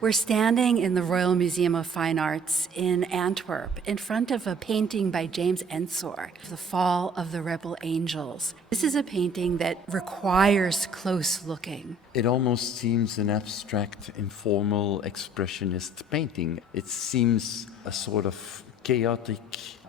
We're standing in the Royal Museum of Fine Arts in Antwerp in front of a painting by James Ensor, The Fall of the Rebel Angels. This is a painting that requires close looking. It almost seems an abstract, informal, expressionist painting. It seems a sort of chaotic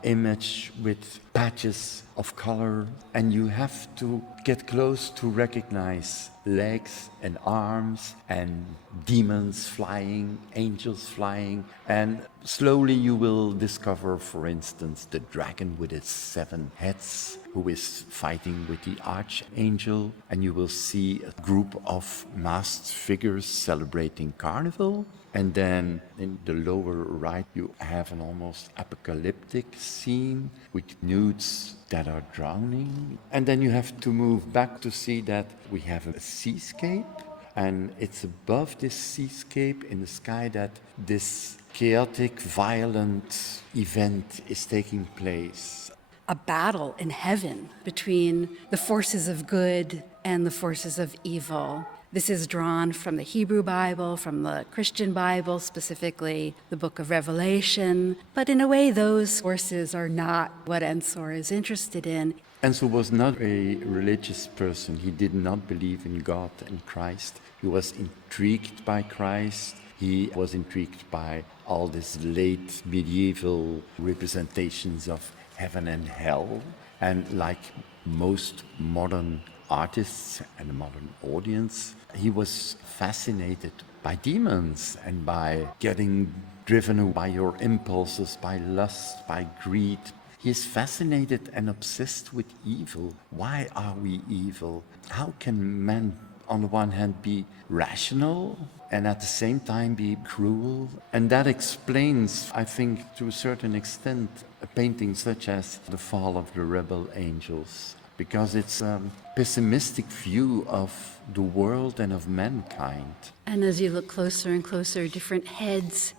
image with patches of color, and you have to get close to recognize legs and arms and demons flying, angels flying, and slowly you will discover, for instance, the dragon with its 7 heads who is fighting with the archangel, and you will see a group of masked figures celebrating carnival. And then in the lower right, you have an almost apocalyptic scene with nudes that are drowning. And then you have to move back to see that we have a seascape. And it's above this seascape in the sky that this chaotic, violent event is taking place. A battle in heaven between the forces of good and the forces of evil. This is drawn from the Hebrew Bible, from the Christian Bible, specifically the book of Revelation. But in a way, those forces are not what Ensor is interested in. Ensor was not a religious person. He did not believe in God and Christ. He was intrigued by Christ. He was intrigued by all these late medieval representations of heaven and hell. And like most modern artists and a modern audience, he was fascinated by demons and by getting driven by your impulses, by lust, by greed. He is fascinated and obsessed with evil. Why are we evil? How can man, on the one hand, be rational and at the same time be cruel? And that explains, I think, to a certain extent, a painting such as The Fall of the Rebel Angels, because it's a pessimistic view of the world and of mankind. And as you look closer and closer, different heads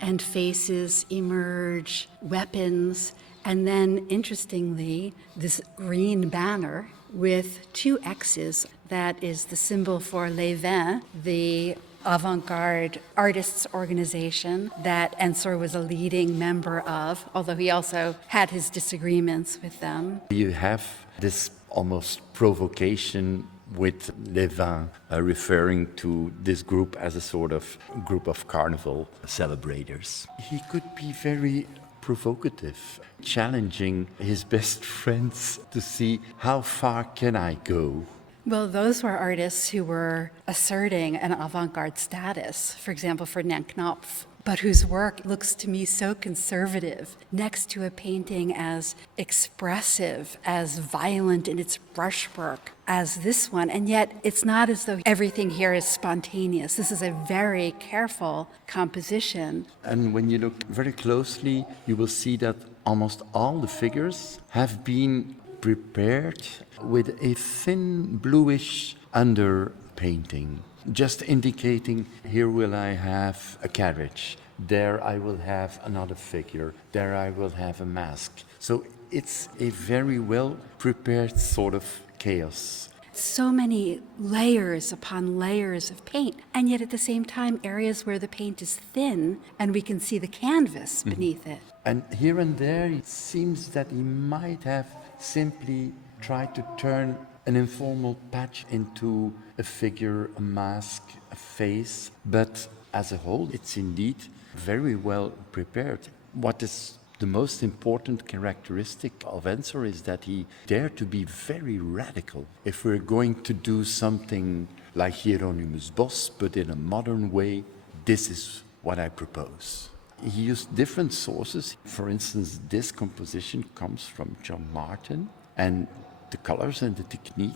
and faces emerge, weapons, and then, interestingly, this green banner with 2 X's, that is the symbol for Les 20, the avant-garde artists organization that Ensor was a leading member of, although he also had his disagreements with them. You have this almost provocation with Les 20, referring to this group as a sort of group of carnival celebrators. He could be very provocative, challenging his best friends to see how far can I go. Well, those were artists who were asserting an avant-garde status, for example, Ferdinand Knopf, but whose work looks to me so conservative, next to a painting as expressive, as violent in its brushwork as this one. And yet it's not as though everything here is spontaneous. This is a very careful composition. And when you look very closely, you will see that almost all the figures have been prepared with a thin bluish underpainting, just indicating, here will I have a carriage, there I will have another figure, there I will have a mask. So it's a very well prepared sort of chaos. So many layers upon layers of paint, and yet at the same time areas where the paint is thin and we can see the canvas beneath it. And here and there it seems that he might have simply tried to turn an informal patch into a figure, a mask, a face, but as a whole it's indeed very well prepared. What is the most important characteristic of Ensor is that he dared to be very radical. If we're going to do something like Hieronymus Bosch, but in a modern way, this is what I propose. He used different sources. For instance, this composition comes from John Martin, and the colors and the technique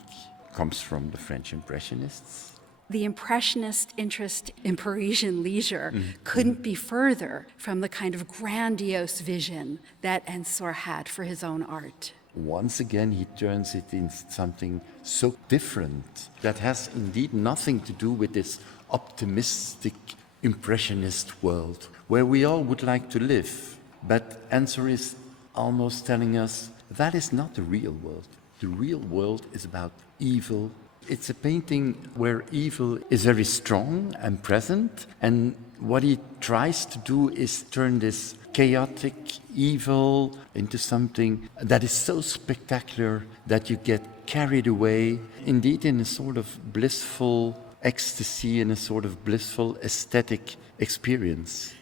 comes from the French Impressionists. The Impressionist interest in Parisian leisure couldn't be further from the kind of grandiose vision that Ensor had for his own art. Once again, he turns it into something so different that has indeed nothing to do with this optimistic impressionist world where we all would like to live. But Ensor is almost telling us that is not the real world. The real world is about evil, It's a painting where evil is very strong and present, and what he tries to do is turn this chaotic evil into something that is so spectacular that you get carried away, indeed in a sort of blissful ecstasy, in a sort of blissful aesthetic experience.